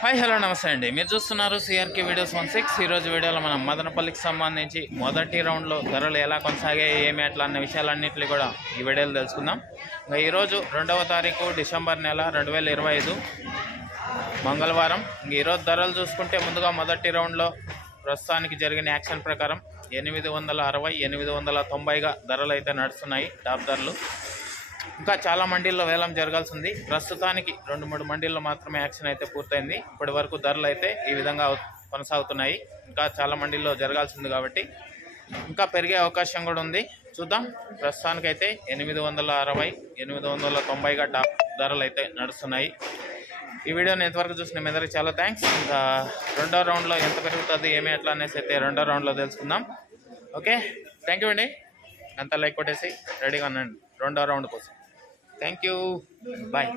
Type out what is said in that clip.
Hi hello నమస్తే అండి. మీరు చూస్తున్నారు సిఆర్కే వీడియోస్ 16. ఈరోజు వీడియోలో మనం మదనపల్లికి సంబంధించి మొదటి రౌండ్లో ధరలు ఎలా కొనసాగాయి, ఏమి అట్లా అన్న విషయాలన్నింటినీ కూడా ఈ వీడియోలో తెలుసుకుందాం. ఇంకా ఈరోజు 2వ తారీఖు డిసెంబర్ నెల 2025 మంగళవారం. ఈరోజు ధరలు చూసుకుంటే ముందుగా మొదటి రౌండ్లో ప్రస్తుతానికి జరిగిన యాక్షన్ ప్రకారం 860, 890గా ధరలు అయితే నడుస్తున్నాయి. టాప్ ధరలు ఇంకా చాలా మండీల్లో వేలం జరగాల్సి ఉంది. ప్రస్తుతానికి 2-3 మండీల్లో మాత్రమే యాక్షన్ అయితే పూర్తయింది. ఇప్పటి వరకు ధరలు అయితే ఈ విధంగా కొనసాగుతున్నాయి. ఇంకా చాలా మండీల్లో జరగాల్సి ఉంది కాబట్టి ఇంకా పెరిగే అవకాశం కూడా ఉంది. చూద్దాం. ప్రస్తుతానికైతే 860, 890గా టాప్ ధరలు అయితే నడుస్తున్నాయి. ఈ వీడియోని ఎంతవరకు చూసిన మీ అందరికీ చాలా థ్యాంక్స్. ఇంకా 2వ రౌండ్లో ఎంత పెరుగుతుంది, ఏమి ఎట్లా అనేసి అయితే 2వ రౌండ్లో తెలుసుకుందాం. ఓకే, థ్యాంక్ యూ అండి. అంతా లైక్ కొట్టేసి రెడీగా ఉండండి 2వ రౌండ్ కోసం. Thank you, bye.